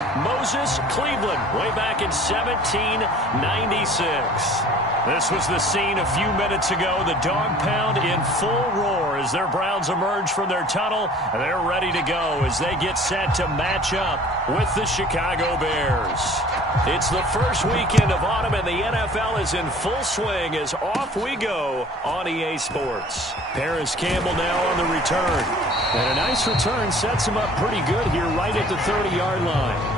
Moses, Cleveland, way back in 1796. This was the scene a few minutes ago. The dog pound in full roar as their Browns emerge from their tunnel. And they're ready to go as they get set to match up with the Chicago Bears. It's the first weekend of autumn, and the NFL is in full swing as off we go on EA Sports. Paris Campbell now on the return. And a nice return sets him up pretty good here right at the 30-yard line.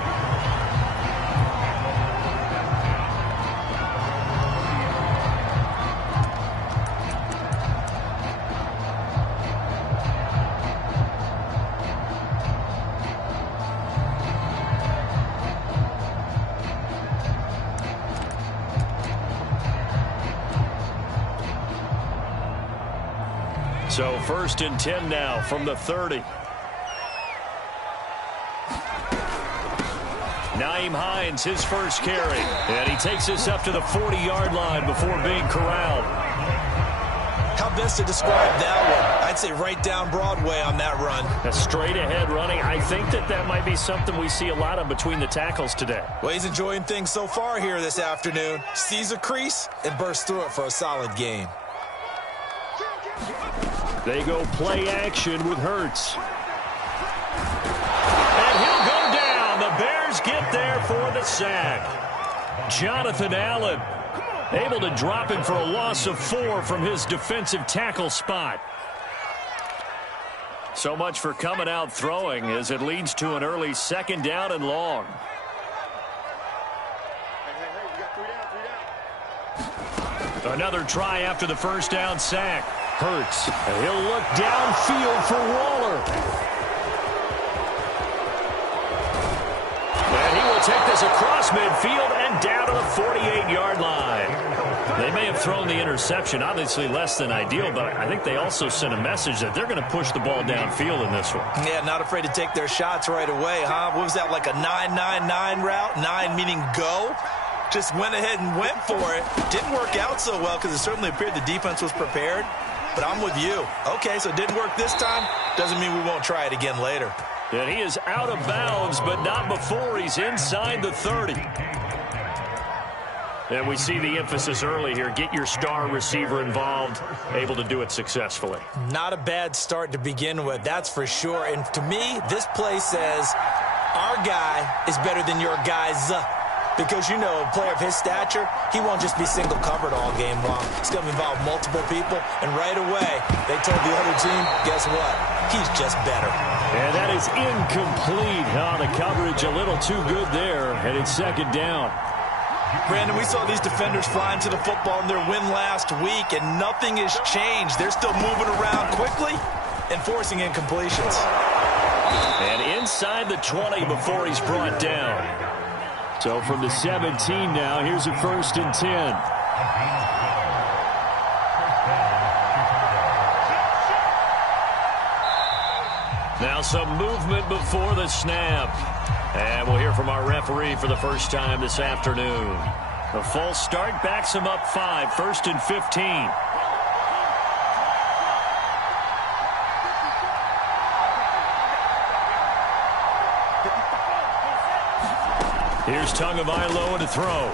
So 1st and 10 now from the 30. Nyheim Hines, his first carry. And he takes us up to the 40-yard line before being corralled. How best to describe that one? I'd say right down Broadway on that run. A straight-ahead running. I think that might be something we see a lot of between the tackles today. Well, he's enjoying things so far here this afternoon. Sees a crease and bursts through it for a solid gain. They go play action with Hurts. And he'll go down. The Bears get there for the sack. Jonathan Allen able to drop him for a loss of 4 from his defensive tackle spot. So much for coming out throwing as it leads to an early 2nd down and long. Another try after the 1st down sack. Hurts. And he'll look downfield for Waller. And he will take this across midfield and down to the 48-yard line. They may have thrown the interception, obviously less than ideal, but I think they also sent a message that they're going to push the ball downfield in this one. Yeah, not afraid to take their shots right away, huh? What was that, like a 9-9-9 route? 9 meaning go? Just went ahead and went for it. Didn't work out so well because it certainly appeared the defense was prepared. But I'm with you. Okay, so it didn't work this time. Doesn't mean we won't try it again later. And he is out of bounds, but not before he's inside the 30. And we see the emphasis early here. Get your star receiver involved, able to do it successfully. Not a bad start to begin with, that's for sure. And to me, this play says our guy is better than your guy's. Because, you know, a player of his stature, he won't just be single covered all game long. It's going to involve multiple people. And right away, they told the other team, guess what? He's just better. And that is incomplete. The coverage a little too good there. And it's 2nd down. Brandon, we saw these defenders flying to the football in their win last week, and nothing has changed. They're still moving around quickly and forcing incompletions. And inside the 20 before he's brought down. So from the 17 now, here's a 1st and 10. Now some movement before the snap. And we'll hear from our referee for the first time this afternoon. The false start backs him up 5, 1st and 15. Here's Tagovailoa to throw.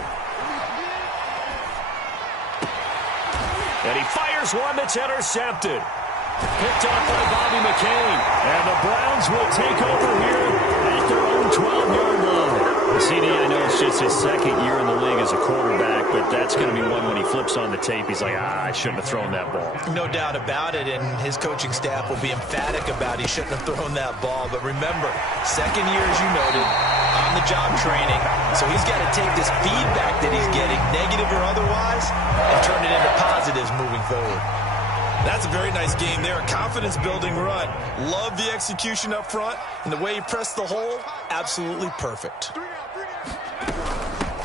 And he fires one that's intercepted. Picked off by Bobby McCain. And the Browns will take over here at their own 12-yard line. CD, I know it's just his 2nd year in the league as a quarterback, but that's going to be one when he flips on the tape. He's like, I shouldn't have thrown that ball. No doubt about it, and his coaching staff will be emphatic about he shouldn't have thrown that ball. But remember, 2nd year, as you noted, on-the-job training. So he's got to take this feedback that he's getting, negative or otherwise, and turn it into positives moving forward. That's a very nice game there. A confidence-building run. Love the execution up front, and the way he pressed the hole, absolutely perfect.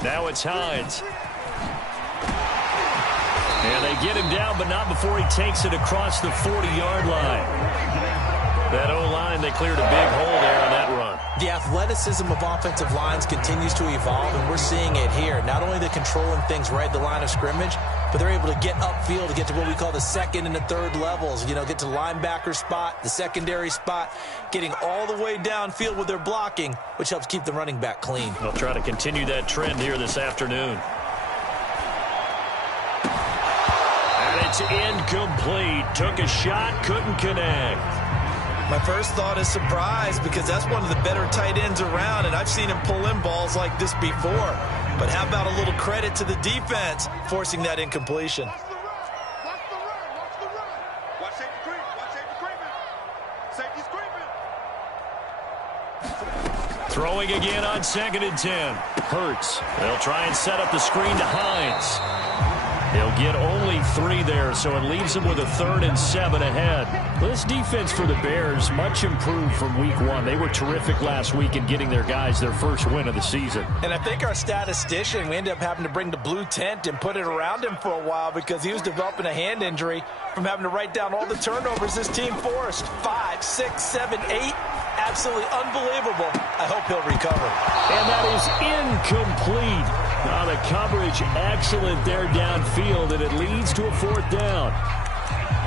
Now it's Hines. And they get him down, but not before he takes it across the 40-yard line. That O-line, they cleared a big hole there on that run. The athleticism of offensive lines continues to evolve, and we're seeing it here. Not only they're controlling things right at the line of scrimmage, but they're able to get upfield to get to what we call the second and the third levels. You know, get to the linebacker spot, the secondary spot, getting all the way downfield with their blocking, which helps keep the running back clean. They'll try to continue that trend here this afternoon. And it's incomplete. Took a shot, couldn't connect. My first thought is surprise, because that's one of the better tight ends around, and I've seen him pull in balls like this before. But how about a little credit to the defense forcing that incompletion? Watch the run. Watch safety creep. Watch safety creeping. Throwing again on 2nd and 10. Hurts. They'll try and set up the screen to Hines. He'll get only 3 there, so it leaves him with a 3rd and 7 ahead. This defense for the Bears, much improved from week 1. They were terrific last week in getting their guys their first win of the season. And I think our statistician, we ended up having to bring the blue tent and put it around him for a while because he was developing a hand injury from having to write down all the turnovers this team forced. 5, 6, 7, 8. Absolutely unbelievable. I hope he'll recover. And that is incomplete. Now the coverage excellent there downfield, and it leads to a 4th down.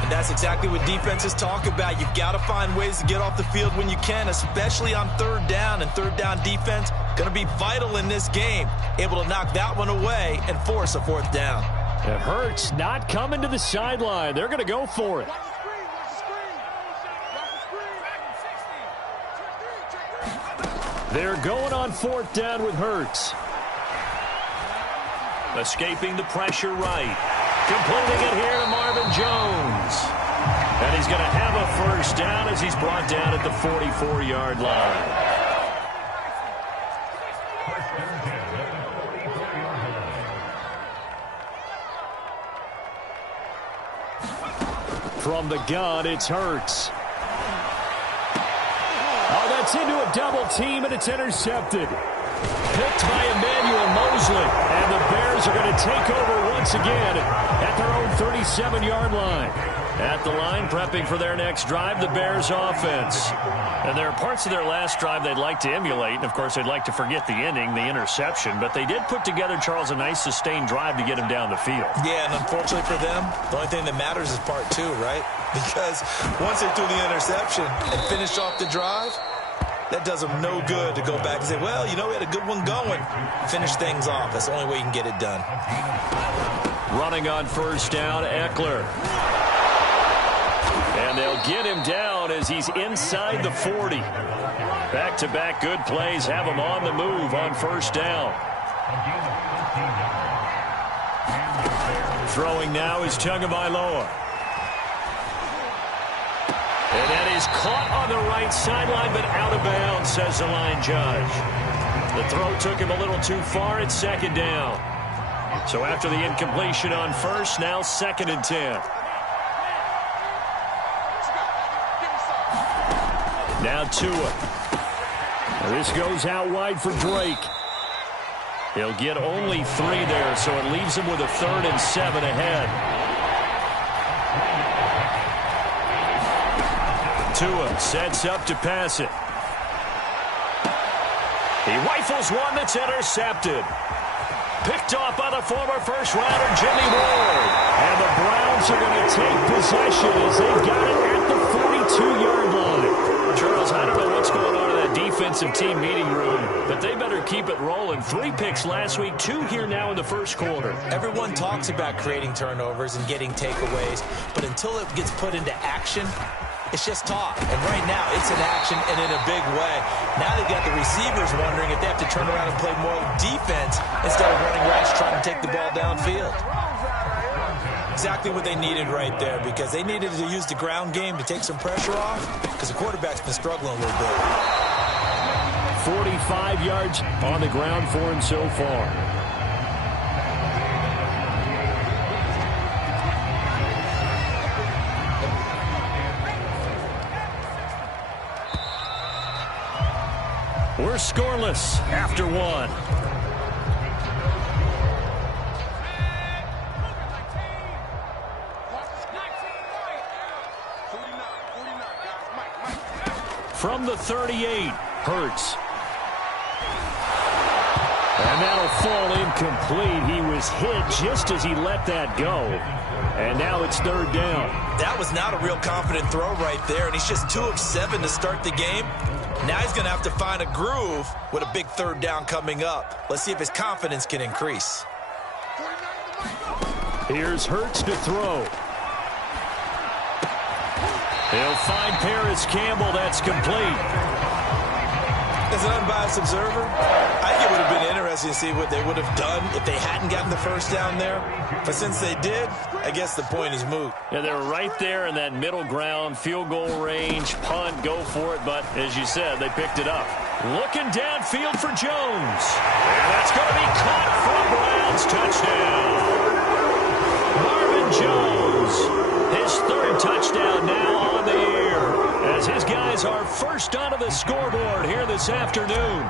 And that's exactly what defenses talk about. You've got to find ways to get off the field when you can, especially on 3rd down. And 3rd down defense going to be vital in this game. Able to knock that one away and force a 4th down. It hurts not coming to the sideline. They're going to go for it. They're going on 4th down with Hurts. Escaping the pressure right. Completing it here to Marvin Jones. And he's going to have a 1st down as he's brought down at the 44-yard line. From the gun, it's Hurts. Oh, that's into a double team, and it's intercepted. Picked by Emmanuel Mosley, and the Bears are going to take over once again at their own 37-yard line. At the line, prepping for their next drive, the Bears offense. And there are parts of their last drive they'd like to emulate, and of course they'd like to forget the ending, the interception, but they did put together, Charles, a nice sustained drive to get him down the field. Yeah, and unfortunately for them, the only thing that matters is part 2, right? Because once they threw the interception and finished off the drive, that does them no good to go back and say, well, you know, we had a good one going. Finish things off. That's the only way you can get it done. Running on 1st down, Eckler. And they'll get him down as he's inside the 40. Back-to-back good plays have him on the move on 1st down. Throwing now is Tagovailoa. And that is caught on the right sideline, but out of bounds, says the line judge. The throw took him a little too far. It's 2nd down. So after the incompletion on 1st, now 2nd and 10. Now Tua. This goes out wide for Drake. He'll get only 3 there, so it leaves him with a 3rd and 7 ahead. Tua sets up to pass it. He rifles one that's intercepted. Picked off by the former first-rounder Jimmy Ward. And the Browns are going to take possession as they've got it at the 42-yard line. Charles, I don't know what's going on in that defensive team meeting room, but they better keep it rolling. 3 picks last week, 2 here now in the first quarter. Everyone talks about creating turnovers and getting takeaways, but until it gets put into action, it's just talk. And right now, it's in action and in a big way. Now they've got the receivers wondering if they have to turn around and play more defense instead of running routes trying to take the ball downfield. Exactly what they needed right there, because they needed to use the ground game to take some pressure off, because the quarterback's been struggling a little bit. 45 yards on the ground for him so far. We're scoreless after 1. From the 38, Hurts. And that'll fall incomplete. He was hit just as he let that go. And now it's third down. That was not a real confident throw right there, and he's just 2 of 7 to start the game. Now he's going to have to find a groove with a big third down coming up. Let's see if his confidence can increase. Here's Hurts to throw. He'll find Paris Campbell. That's complete. As an unbiased observer, I think it would have been interesting to see what they would have done if they hadn't gotten the first down there. But since they did, I guess the point is moot. Yeah, they were right there in that middle ground, field goal range, punt, go for it. But as you said, they picked it up. Looking downfield for Jones. And that's going to be caught for a Browns touchdown. Marvin Jones, his third touchdown now on the air, as his guys are first onto the scoreboard here this afternoon.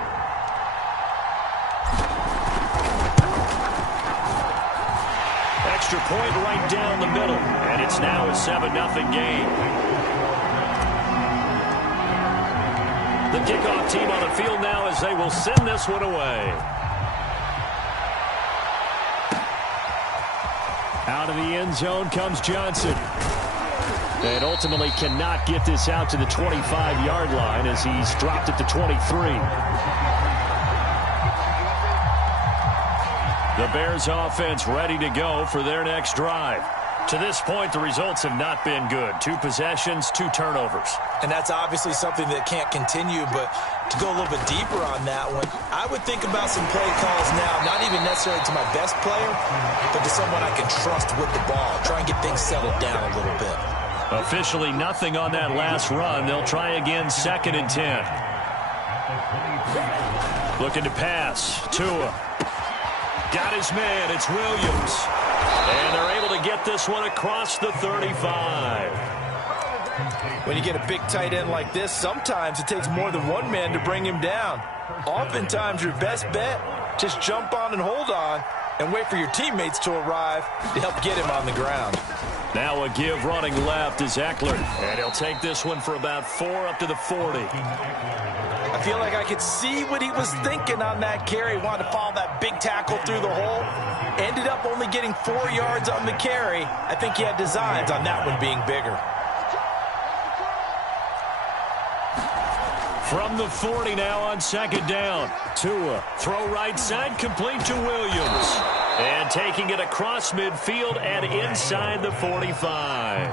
Extra point right down the middle, and it's now a 7-0 game. The kickoff team on the field now as they will send this one away. Out of the end zone comes Johnson. And ultimately cannot get this out to the 25-yard line as he's dropped at the 23. The Bears offense ready to go for their next drive. To this point, the results have not been good. 2 possessions, 2 turnovers. And that's obviously something that can't continue, but to go a little bit deeper on that one, I would think about some play calls now, not even necessarily to my best player, but to someone I can trust with the ball. Try and get things settled down a little bit. Officially nothing on that last run. They'll try again, 2nd and 10. Looking to pass. Tua. Got his man. It's Williams. And they're able to get this one across the 35. When you get a big tight end like this, sometimes it takes more than one man to bring him down. Oftentimes, your best bet, just jump on and hold on and wait for your teammates to arrive to help get him on the ground. Now a give running left is Eckler. And he'll take this one for about 4 up to the 40. I feel like I could see what he was thinking on that carry. Wanted to follow that big tackle through the hole. Ended up only getting 4 yards on the carry. I think he had designs on that one being bigger. From the 40 now on 2nd down. Tua, throw right side, complete to Williams. And taking it across midfield and inside the 45.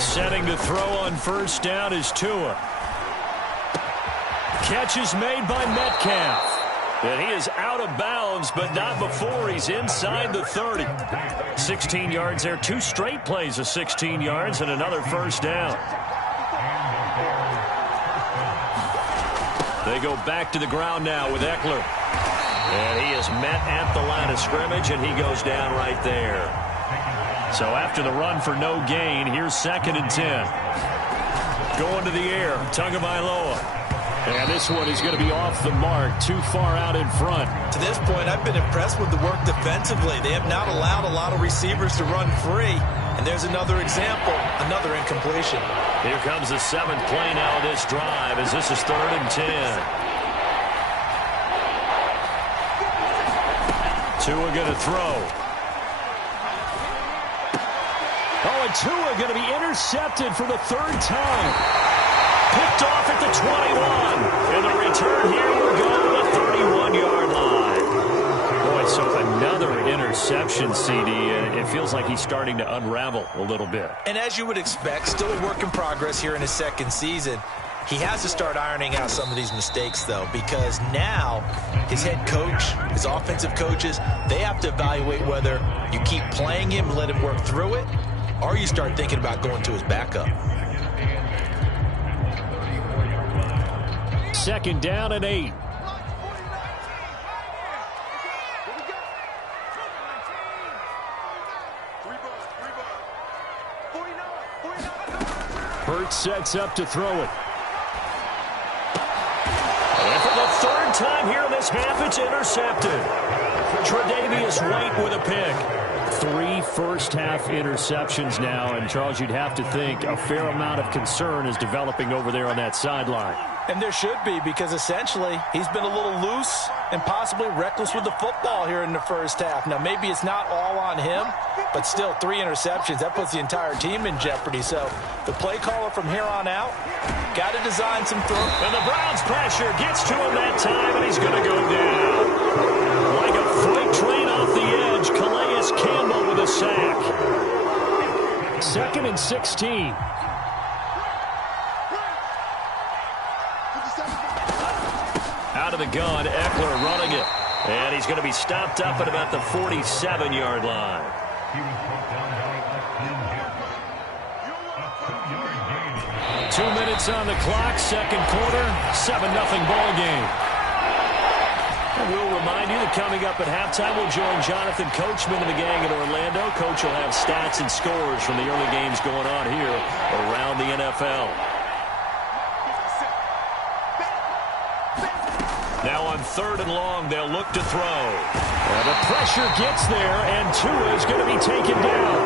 Setting to throw on first down is Tua. Catch is made by Metcalf. And he is out of bounds, but not before he's inside the 30. 16 yards there. 2 straight plays of 16 yards and another first down. They go back to the ground now with Eckler. And he is met at the line of scrimmage, and he goes down right there. So after the run for no gain, here's 2nd and 10. Going to the air, Tagovailoa. And this one is going to be off the mark, too far out in front. To this point, I've been impressed with the work defensively. They have not allowed a lot of receivers to run free. And there's another example, another incompletion. Here comes the 7th play now of this drive as this is 3rd and 10. Tua going to throw. Oh, and Tua going to be intercepted for the 3rd time. Picked off at the 21. And the return here will go to the 31-yard line. Boy, so another interception, CD, and it feels like he's starting to unravel a little bit. And as you would expect, still a work in progress here in his 2nd season. He has to start ironing out some of these mistakes, though, because now his head coach, his offensive coaches, they have to evaluate whether you keep playing him and let him work through it, or you start thinking about going to his backup. 2nd down and 8. Hurts sets up to throw it. And for the 3rd time here in this half, it's intercepted. Tre'Davious White with a pick. 3 first-half interceptions now, and Charles, you'd have to think a fair amount of concern is developing over there on that sideline. And there should be, because essentially he's been a little loose and possibly reckless with the football here in the first half. Now, maybe it's not all on him, but still 3 interceptions. That puts the entire team in jeopardy. So the play caller from here on out got to design some throws. And the Browns pressure gets to him that time, and he's going to go down. Like a freight train off the edge, Calais Campbell with a sack. 2nd and 16. Out of the gun, Eckler running it. And he's going to be stopped up at about the 47-yard line. Two minutes on the clock, second quarter, 7-0 ball game. And we'll remind you that coming up at halftime, we'll join Jonathan Coachman and the gang in Orlando. Coach will have stats and scores from the early games going on here around the NFL. Now on 3rd and long, they'll look to throw. And the pressure gets there, and Tua is going to be taken down.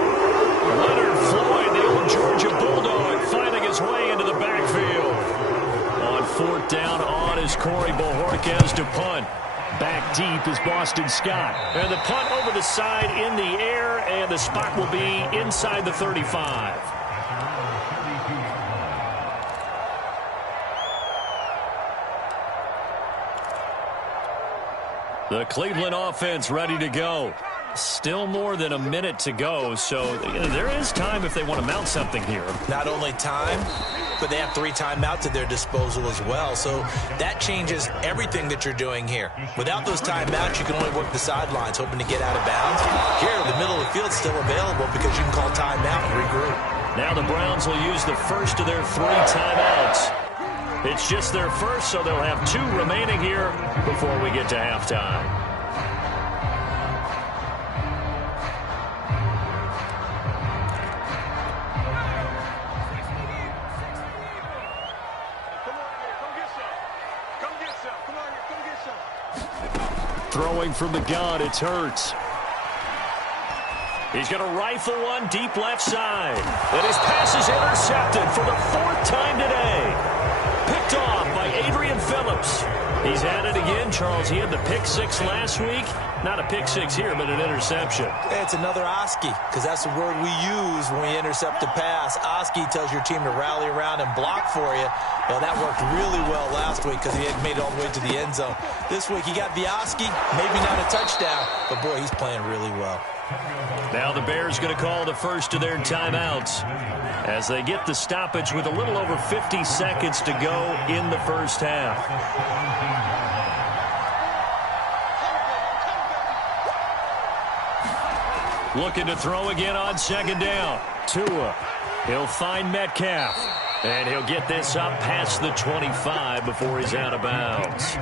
Leonard Floyd, the old Georgia Bulldog, finding his way into the backfield. On 4th down, on is Corey Bojorquez to punt. Back deep is Boston Scott. And the punt over the side in the air, and the spot will be inside the 35. The Cleveland offense ready to go. Still more than a minute to go, so there is time if they want to mount something here. Not only time, but they have 3 timeouts at their disposal as well. So that changes everything that you're doing here. Without those timeouts, you can only work the sidelines, hoping to get out of bounds. Here, the middle of the field is still available because you can call timeout and regroup. Now the Browns will use the first of their 3 timeouts. It's just their first, so they'll have 2 remaining here before we get to halftime. Throwing from the gun, it's Hurts. He's going to rifle one deep left side. And his pass is intercepted for the 4th time today. Picked off by Adrian Phillips. He's at it again, Charles. He had the pick 6 last week. Not a pick 6 here, but an interception. Hey, it's another Oski, because that's the word we use when we intercept a pass. Oski tells your team to rally around and block for you. Well, that worked really well last week because he had made it all the way to the end zone. This week he got the Oski, maybe not a touchdown, but boy, he's playing really well. Now the Bears going to call the first of their timeouts as they get the stoppage with a little over 50 seconds to go in the first half. Looking to throw again on 2nd down. Tua. He'll find Metcalf. And he'll get this up past the 25 before he's out of bounds.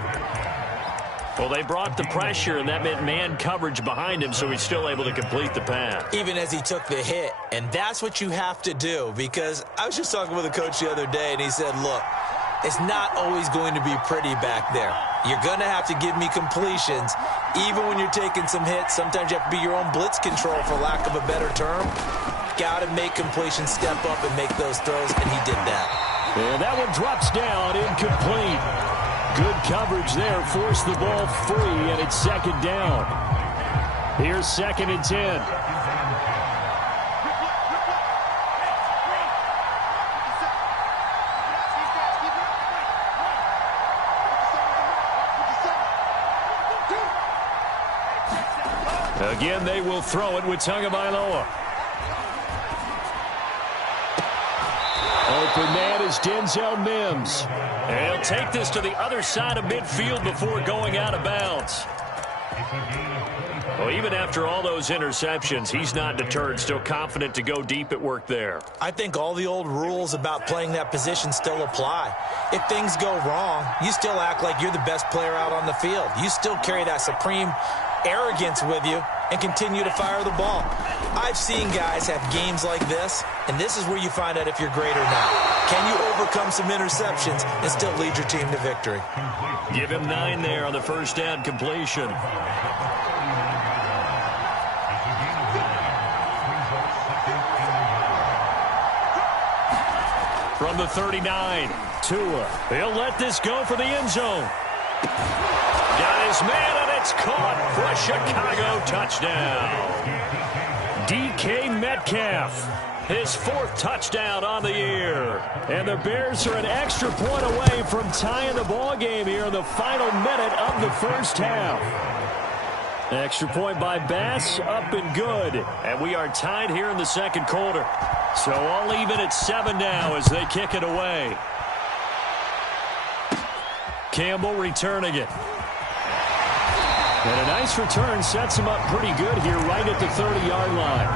Well, they brought the pressure, and that meant man coverage behind him, so he's still able to complete the pass. Even as he took the hit, and that's what you have to do, because I was just talking with a coach the other day, and he said, look, it's not always going to be pretty back there. You're going to have to give me completions. Even when you're taking some hits, sometimes you have to be your own blitz control, for lack of a better term. Got to make completions, step up and make those throws, and he did that. And that one drops down, incomplete. Good coverage there, forced the ball free, and it's 2nd down. Here's 2nd and 10. Again, they will throw it with Tagovailoa. Open man is Denzel Mims. And he'll take this to the other side of midfield before going out of bounds. Well, even after all those interceptions, he's not deterred, still confident to go deep at work there. I think all the old rules about playing that position still apply. If things go wrong, you still act like you're the best player out on the field. You still carry that supreme arrogance with you and continue to fire the ball. I've seen guys have games like this, and this is where you find out if you're great or not. Can you overcome some interceptions and still lead your team to victory? Give him 9 there on the first down completion. from the 39. Tua, he'll let this go for the end zone. Got his man, and it's caught for a Chicago touchdown. DK Metcalf, his 4th touchdown on the year. And the Bears are an extra point away from tying the ball game here in the final minute of the first half. Extra point by Bass, up and good. And we are tied here in the second quarter. So all even at 7 now as they kick it away. Campbell returning it. And a nice return sets him up pretty good here right at the 30-yard line.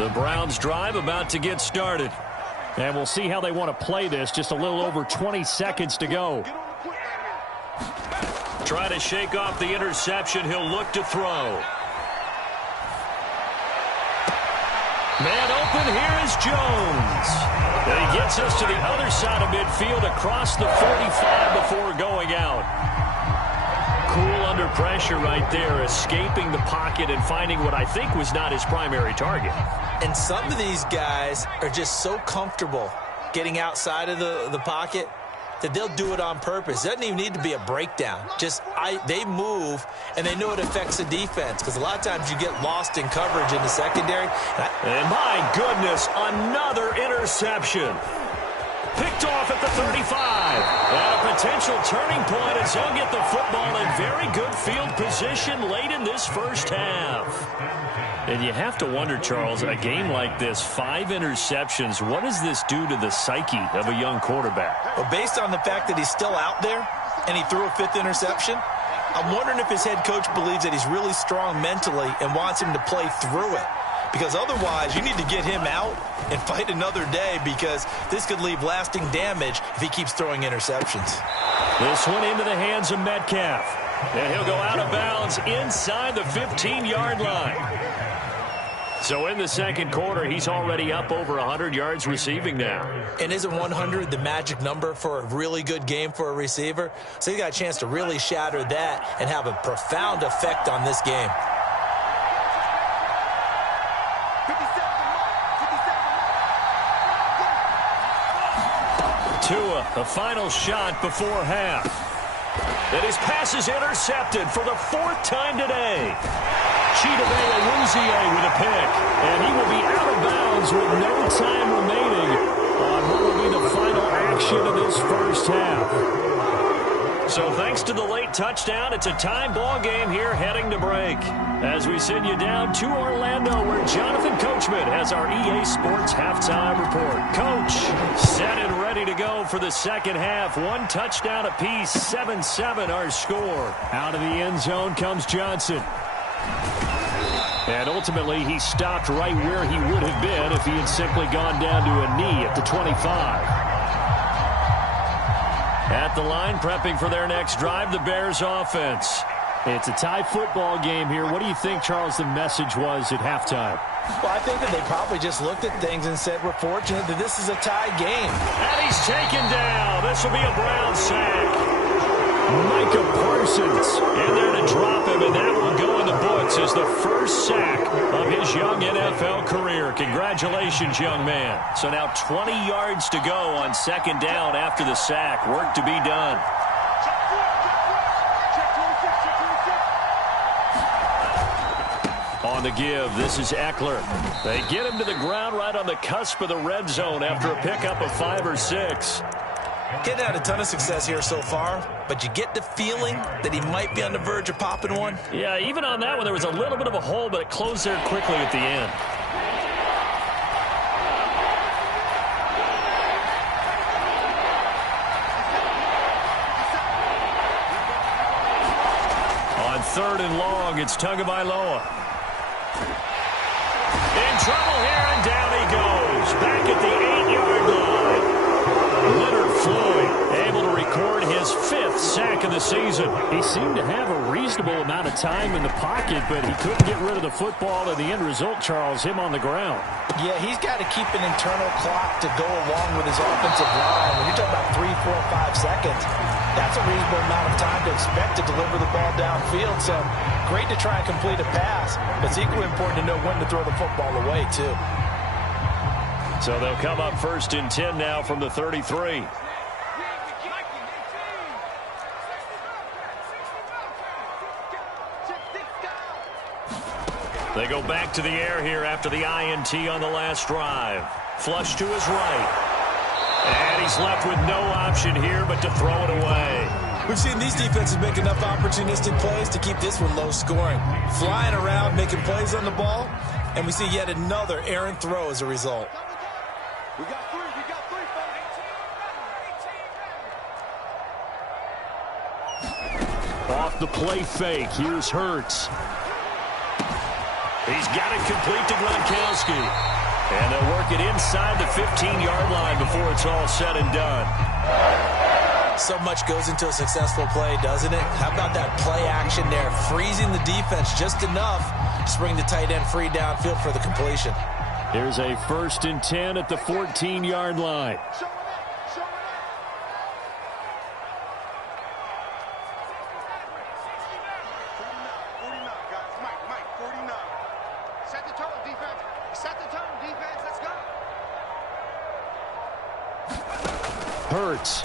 The Browns drive about to get started. And we'll see how they want to play this. Just a little over 20 seconds to go. Try to shake off the interception. He'll look to throw. Man open, here is Jones. And he gets us to the other side of midfield across the 45 before going out. Cool under pressure right there, escaping the pocket and finding what I think was not his primary target. And some of these guys are just so comfortable getting outside of the pocket that they'll do it on purpose. It doesn't even need to be a breakdown. They move, and they know it affects the defense, because a lot of times you get lost in coverage in the secondary. And my goodness, another interception. Picked off at the 35. And a potential turning point as he'll get the football in very good field position late in this first half. And you have to wonder, Charles, a game like this, 5 interceptions, what does this do to the psyche of a young quarterback? Well, based on the fact that he's still out there and he threw a 5th interception, I'm wondering if his head coach believes that he's really strong mentally and wants him to play through it. Because otherwise, you need to get him out and fight another day, because this could leave lasting damage if he keeps throwing interceptions. This one into the hands of Metcalf. And he'll go out of bounds inside the 15-yard line. So in the second quarter, he's already up over 100 yards receiving now. And isn't 100 the magic number for a really good game for a receiver? So he got a chance to really shatter that and have a profound effect on this game. Tua, the final shot before half. And his pass is intercepted for the 4th time today. Chidobe Awuzie with a pick. And he will be out of bounds with no time remaining on what will be the final action of this first half. So thanks to the late touchdown, it's a tie ball game here heading to break. As we send you down to Orlando, where Jonathan Coachman has our EA Sports halftime report. Coach, set and ready to go for the second half. 1 touchdown apiece, 7-7 our score. Out of the end zone comes Johnson. And ultimately, he stopped right where he would have been if he had simply gone down to a knee at the 25. At the line, prepping for their next drive, the Bears offense. It's a tie football game here. What do you think, Charles, the message was at halftime? Well, I think that they probably just looked at things and said, we're fortunate that this is a tie game. And he's taken down. This will be a Brown sack. Micah Parsons in there to drop him, and that will go in the books as the first sack of his young NFL career. Congratulations, young man. So now 20 yards to go on second down after the sack. Work to be done. On the give, this is Eckler. They get him to the ground right on the cusp of the red zone after a pickup of 5 or 6. Getting out a ton of success here so far, but you get the feeling that he might be on the verge of popping one. Yeah, even on that one, there was a little bit of a hole, but it closed there quickly at the end. On 3rd and long, it's Tagovailoa. In trouble here, and down he goes. Back at the 8-yard line. Leonard Floyd able to record his 5th sack of the season. He seemed to have a reasonable amount of time in the pocket, but he couldn't get rid of the football, and the end result, Charles, him on the ground. Yeah, he's got to keep an internal clock to go along with his offensive line. When you're talking about 3, 4, 5 seconds, that's a reasonable amount of time to expect to deliver the ball downfield. So great to try and complete a pass, but it's equally important to know when to throw the football away, too. So they'll come up 1st and 10 now from the 33. They go back to the air here after the INT on the last drive. Flush to his right. And he's left with no option here but to throw it away. We've seen these defenses make enough opportunistic plays to keep this one low scoring. Flying around, making plays on the ball, and we see yet another errant throw as a result. We got three, fellas. Off the play fake, here's Hurts. He's got it complete to Gronkowski. And they'll work it inside the 15-yard line before it's all said and done. So much goes into a successful play, doesn't it? How about that play action there? Freezing the defense just enough to bring the tight end free downfield for the completion. Here's a 1st and 10 at the 14-yard line. Hurts.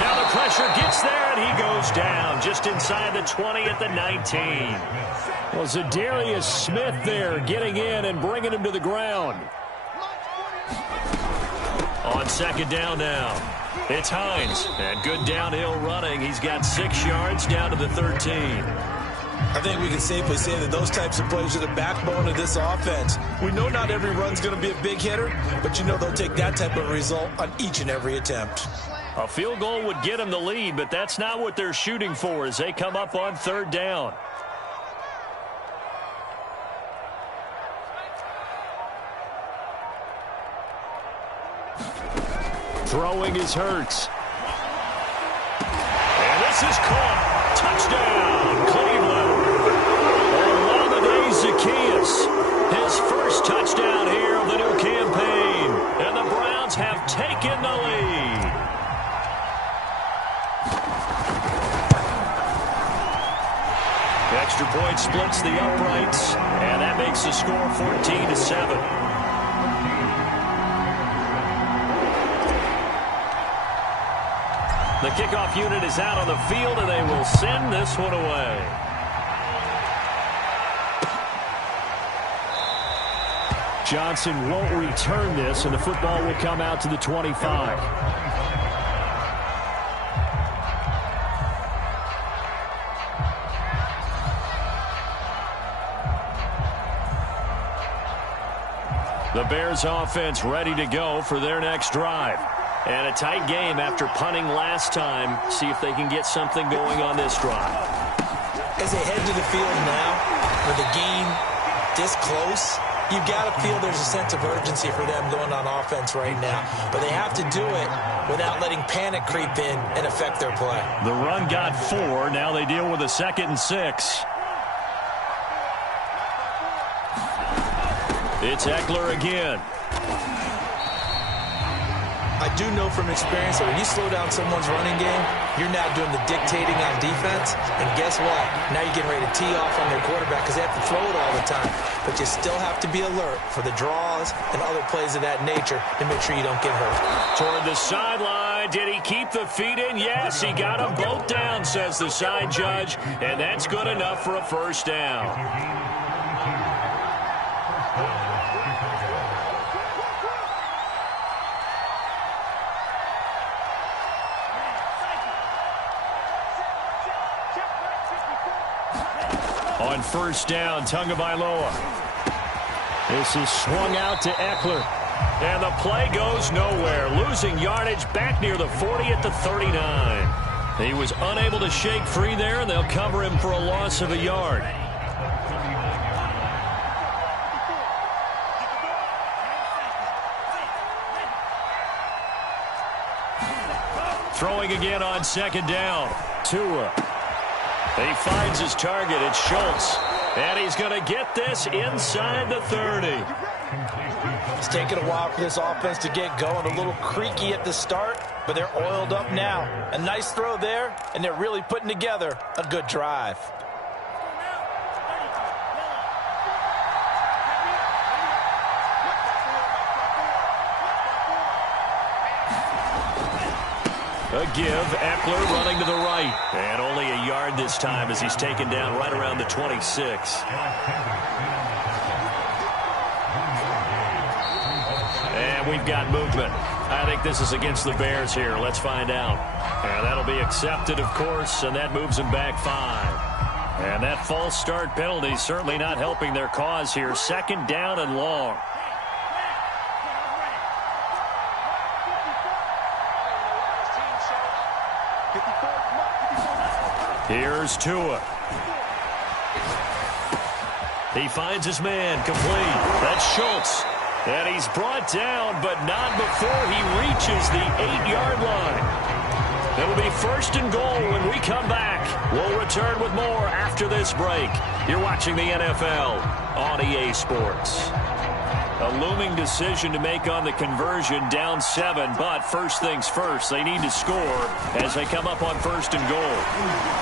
Now the pressure gets there, and he goes down just inside the 20 at the 19. Well, Zadarius Smith there getting in and bringing him to the ground. On 2nd down now. It's Hines. And good downhill running. He's got 6 yards down to the 13. I think we can safely say that those types of plays are the backbone of this offense. We know not every run's going to be a big hitter, but you know they'll take that type of result on each and every attempt. A field goal would get them the lead, but that's not what they're shooting for as they come up on 3rd down. Throwing is Hurts. And this is caught. Touchdown, Cleveland. Zacchaeus, his first touchdown here of the new campaign. And the Browns have taken the lead. Extra point splits the uprights, and that makes the score 14-7. The kickoff unit is out on the field, and they will send this one away. Johnson won't return this, and the football will come out to the 25. The Bears offense ready to go for their next drive. And a tight game after punting last time. See if they can get something going on this drive. As they head to the field now, with a game this close, you've got to feel there's a sense of urgency for them going on offense right now. But they have to do it without letting panic creep in and affect their play. The run got 4. Now they deal with a 2nd and 6. It's Eckler again. I do know from experience that when you slow down someone's running game, you're now doing the dictating on defense. And guess what? Now you're getting ready to tee off on their quarterback because they have to throw it all the time. But you still have to be alert for the draws and other plays of that nature to make sure you don't get hurt. Toward the sideline. Did he keep the feet in? Yes, he got them both down, says the side judge. And that's good enough for a first down. On first down, Tagovailoa. This is swung out to Eckler. And the play goes nowhere. Losing yardage back near the 40 at the 39. He was unable to shake free there, and they'll cover him for a loss of a yard. Throwing again on second down. Tua. He finds his target. It's Schultz. And he's going to get this inside the 30. It's taken a while for this offense to get going. A little creaky at the start, but they're oiled up now. A nice throw there, and they're really putting together a good drive. A give, Eckler running to the right. And only a yard this time as he's taken down right around the 26. And we've got movement. I think this is against the Bears here. Let's find out. And that'll be accepted, of course, and that moves them back 5. And that false start penalty certainly not helping their cause here. 2nd down and long. Here's Tua. He finds his man, complete. That's Schultz. And he's brought down, but not before he reaches the 8-yard line. It'll be 1st and goal when we come back. We'll return with more after this break. You're watching the NFL on EA Sports. A looming decision to make on the conversion, down 7, but first things first, they need to score as they come up on 1st and goal.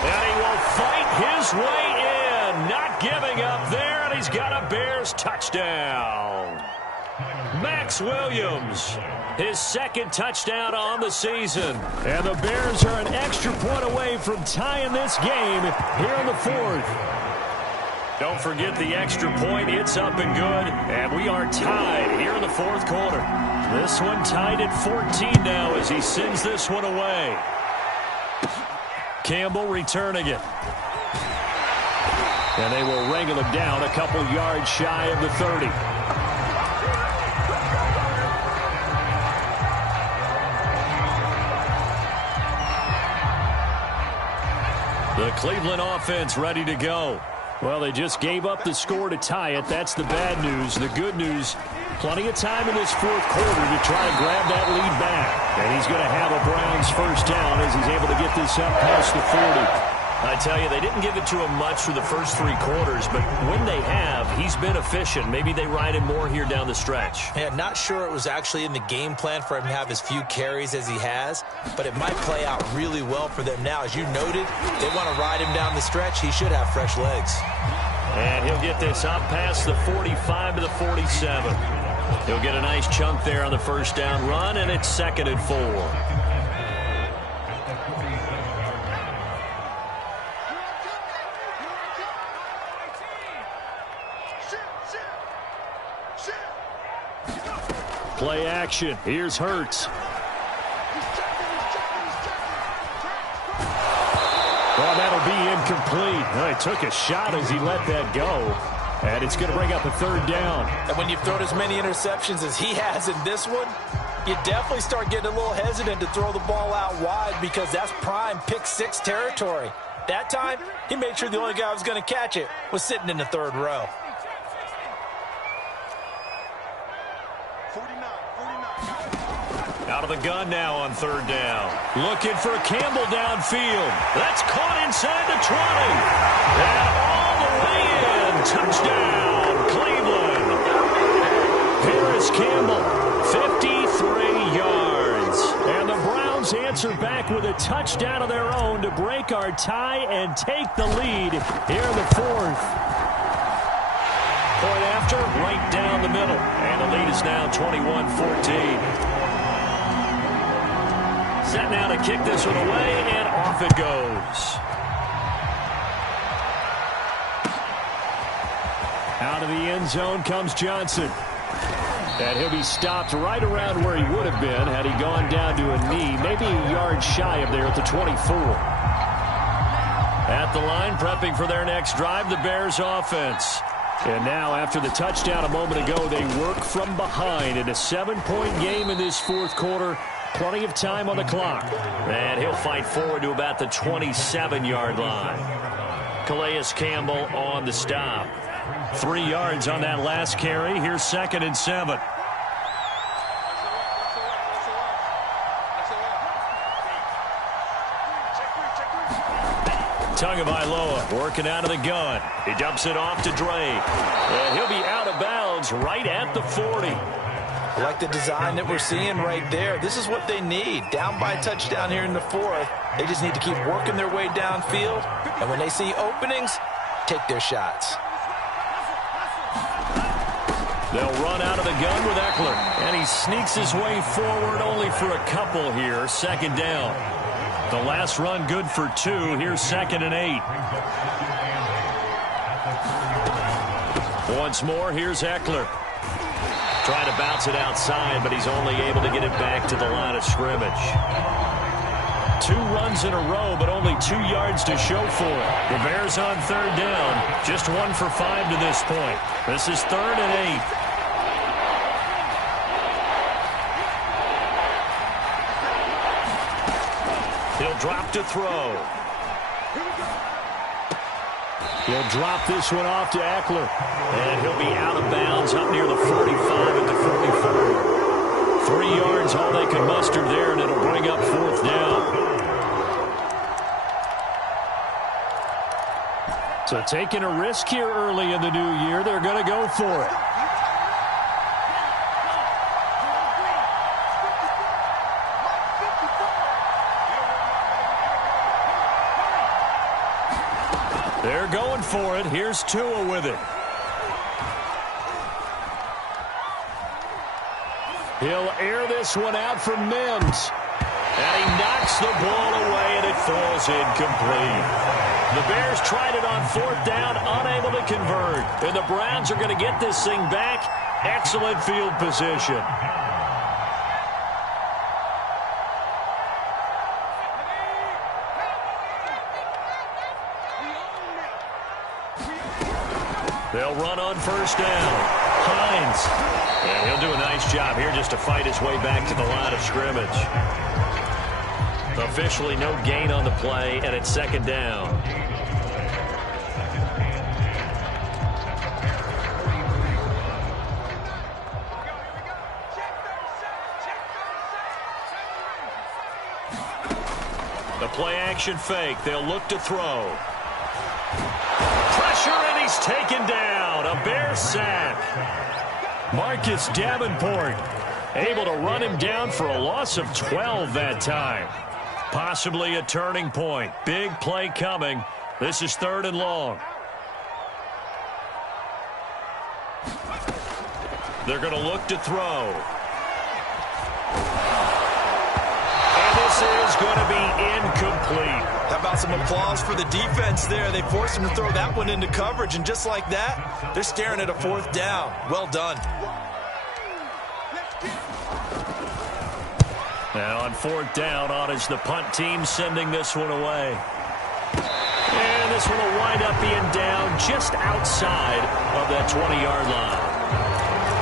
And he will fight his way in, not giving up there, and he's got a Bears touchdown. Max Williams, his 2nd touchdown on the season. And the Bears are an extra point away from tying this game here in the 4th. Don't forget the extra point. It's up and good. And we are tied here in the 4th quarter. This one tied at 14 now as he sends this one away. Campbell returning it. And they will wrangle him down a couple yards shy of the 30. The Cleveland offense ready to go. Well, they just gave up the score to tie it. That's the bad news. The good news, plenty of time in this 4th quarter to try to grab that lead back. And he's going to have a Browns 1st down as he's able to get this up past the 40. I tell you, they didn't give it to him much for the first 3 quarters, but when they have, he's been efficient. Maybe they ride him more here down the stretch. Yeah, not sure it was actually in the game plan for him to have as few carries as he has, but it might play out really well for them now. As you noted, they want to ride him down the stretch. He should have fresh legs. And he'll get this up past the 45 to the 47. He'll get a nice chunk there on the 1st down run, and it's 2nd and 4. Play action. Here's Hurts. Well, that'll be incomplete. Well, he took a shot as he let that go. And it's going to bring up a 3rd down. And when you've thrown as many interceptions as he has in this one, you definitely start getting a little hesitant to throw the ball out wide because that's prime pick 6 territory. That time, he made sure the only guy who was going to catch it was sitting in the 3rd row. Out of the gun now on 3rd down. Looking for Campbell downfield. That's caught inside the 20. And all the way in. Touchdown, Cleveland. Here is Campbell. 53 yards. And the Browns answer back with a touchdown of their own to break our tie and take the lead here in the 4th. Point after, right down the middle. And the lead is now 21-14. Set now to kick this one away, and off it goes. Out of the end zone comes Johnson. And he'll be stopped right around where he would have been had he gone down to a knee, maybe a yard shy of there at the 24. At the line, prepping for their next drive, the Bears offense. And now, after the touchdown a moment ago, they work from behind in a 7-point game in this 4th quarter. Plenty of time on the clock. And he'll fight forward to about the 27-yard line. Calais Campbell on the stop. 3 yards on that last carry. Here's 2nd and 7. Tagovailoa working out of the gun. He dumps it off to Drake. And he'll be out of bounds right at the 40. I like the design that we're seeing right there. This is what they need. Down by a touchdown here in the fourth. They just need to keep working their way downfield. And when they see openings, take their shots. They'll run out of the gun with Eckler. And he sneaks his way forward only for a couple here. Second down. The last run good for 2. Here's 2nd and 8. Once more, here's Eckler. Trying to bounce it outside, but he's only able to get it back to the line of scrimmage. 2 runs in a row, but only 2 yards to show for it. The Bears on 3rd down. Just 1 for 5 to this point. This is 3rd and 8. He'll drop to throw. He'll drop this one off to Eckler. And he'll be out of bounds up near the 45 at the 44. 3 yards, all they can muster there, and it'll bring up 4th down. So taking a risk here early in the new year, they're going to go for it. They're going for it. Here's Tua with it. He'll air this one out for Mims. And he knocks the ball away, and it falls incomplete. The Bears tried it on 4th down, unable to convert. And the Browns are going to get this thing back. Excellent field position. They'll run on 1st down. Hines. And he'll do a nice job here just to fight his way back to the line of scrimmage. Officially no gain on the play, and it's 2nd down. The play action fake. They'll look to throw. Pressure, and he's taken down. A Bear sack. Marcus Davenport able to run him down for a loss of 12 that time. Possibly a turning point. Big play coming. This is 3rd and long. They're going to look to throw. And this is going to be incomplete. How about some applause for the defense there? They forced him to throw that one into coverage, and just like that, they're staring at a 4th down. Well done. Now on 4th down, on is the punt team sending this one away. And this one will wind up being down just outside of that 20-yard line.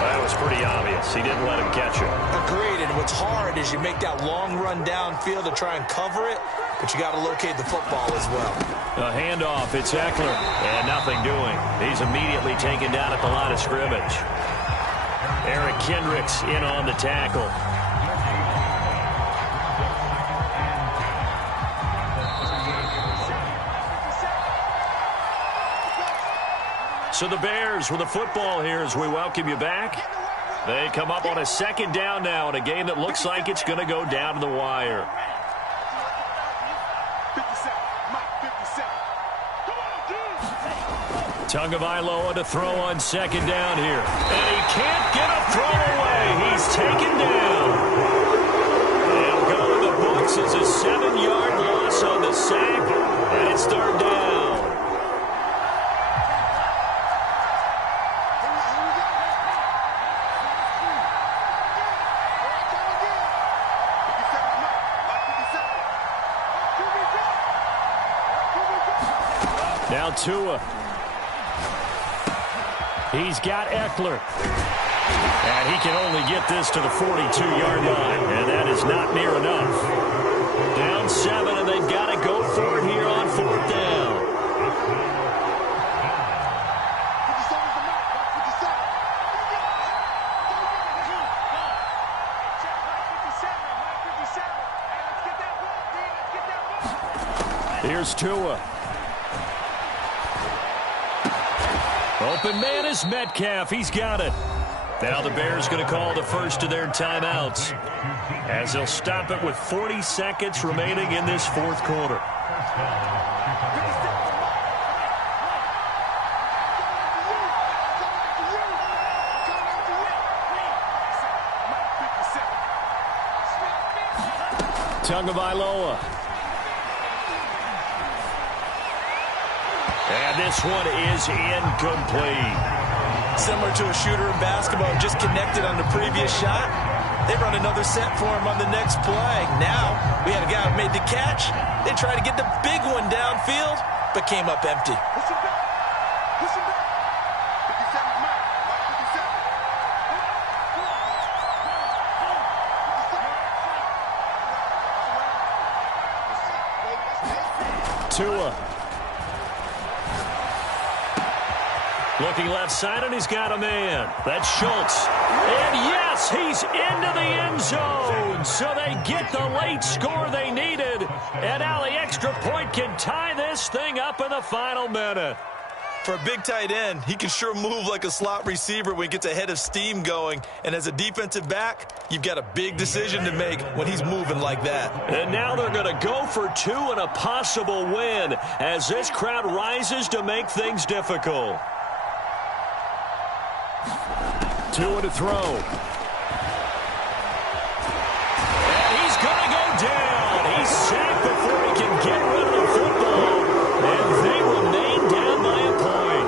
That was pretty obvious. He didn't let him catch it. Agreed, and what's hard is you make that long run downfield to try and cover it, but you got to locate the football as well. A handoff, it's Eckler, and nothing doing. He's immediately taken down at the line of scrimmage. Eric Kendricks in on the tackle. So the Bears with the football here as we welcome you back. They come up on a 2nd down now in a game that looks like it's going to go down to the wire. Tagovailoa to throw on 2nd down here. And he can't get a throw away. He's taken down. They'll go in the books as a 7-yard loss on the sack. And it's 3rd down. Now Tua. He's got Eckler. And he can only get this to the 42-yard line. And that is not near enough. Down 7, and they've got to go for it here on 4th down. Here's Tua. Open man is Metcalf. He's got it. Now the Bears going to call the first of their timeouts, as they'll stop it with 40 seconds remaining in this fourth quarter. Tagovailoa. And this one is incomplete. Similar to a shooter in basketball, just connected on the previous shot. They run another set for him on the next play. Now, we had a guy who made the catch. They tried to get the big one downfield, but came up empty. Tua. Looking left side, and he's got a man. That's Schultz. And yes, he's into the end zone. So they get the late score they needed. And now the extra point can tie this thing up in the final minute. For a big tight end, he can sure move like a slot receiver when he gets a head of steam going. And as a defensive back, you've got a big decision to make when he's moving like that. And now they're going to go for two and a possible win as this crowd rises to make things difficult. Tua to throw. And he's going to go down. He's sacked before he can get rid of the football. And they remain down by a point.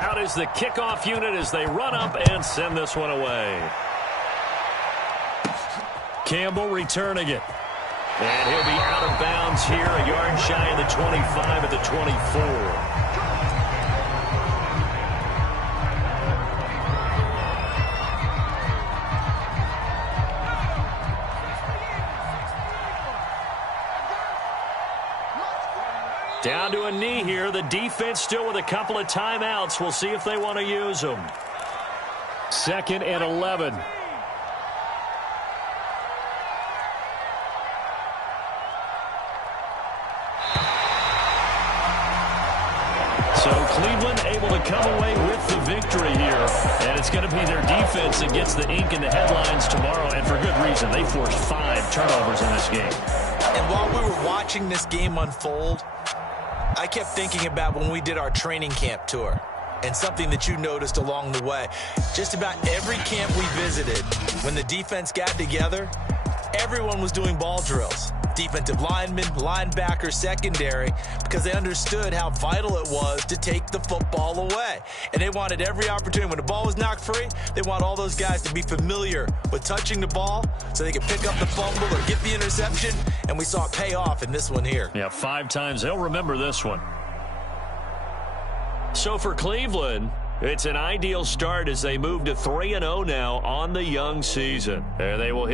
Out is the kickoff unit as they run up and send this one away. Campbell returning it. And he'll be out of bounds here, a yard shy of the 25 at the 24. Down to a knee here. The defense still with a couple of timeouts. We'll see if they want to use them. 2nd and 11. So Cleveland able to come away with the victory here. And it's going to be their defense that gets the ink in the headlines tomorrow. And for good reason. They forced 5 turnovers in this game. And while we were watching this game unfold, I kept thinking about when we did our training camp tour. And something that you noticed along the way. Just about every camp we visited, when the defense got together, everyone was doing ball drills. Defensive linemen, linebackers, secondary, because they understood how vital it was to take the football away. And they wanted every opportunity. When the ball was knocked free, they want all those guys to be familiar with touching the ball so they can pick up the fumble or get the interception. And we saw it pay off in this one here. Yeah, 5 times. They'll remember this one. So for Cleveland, it's an ideal start as they move to 3-0 now on the young season. There they will hit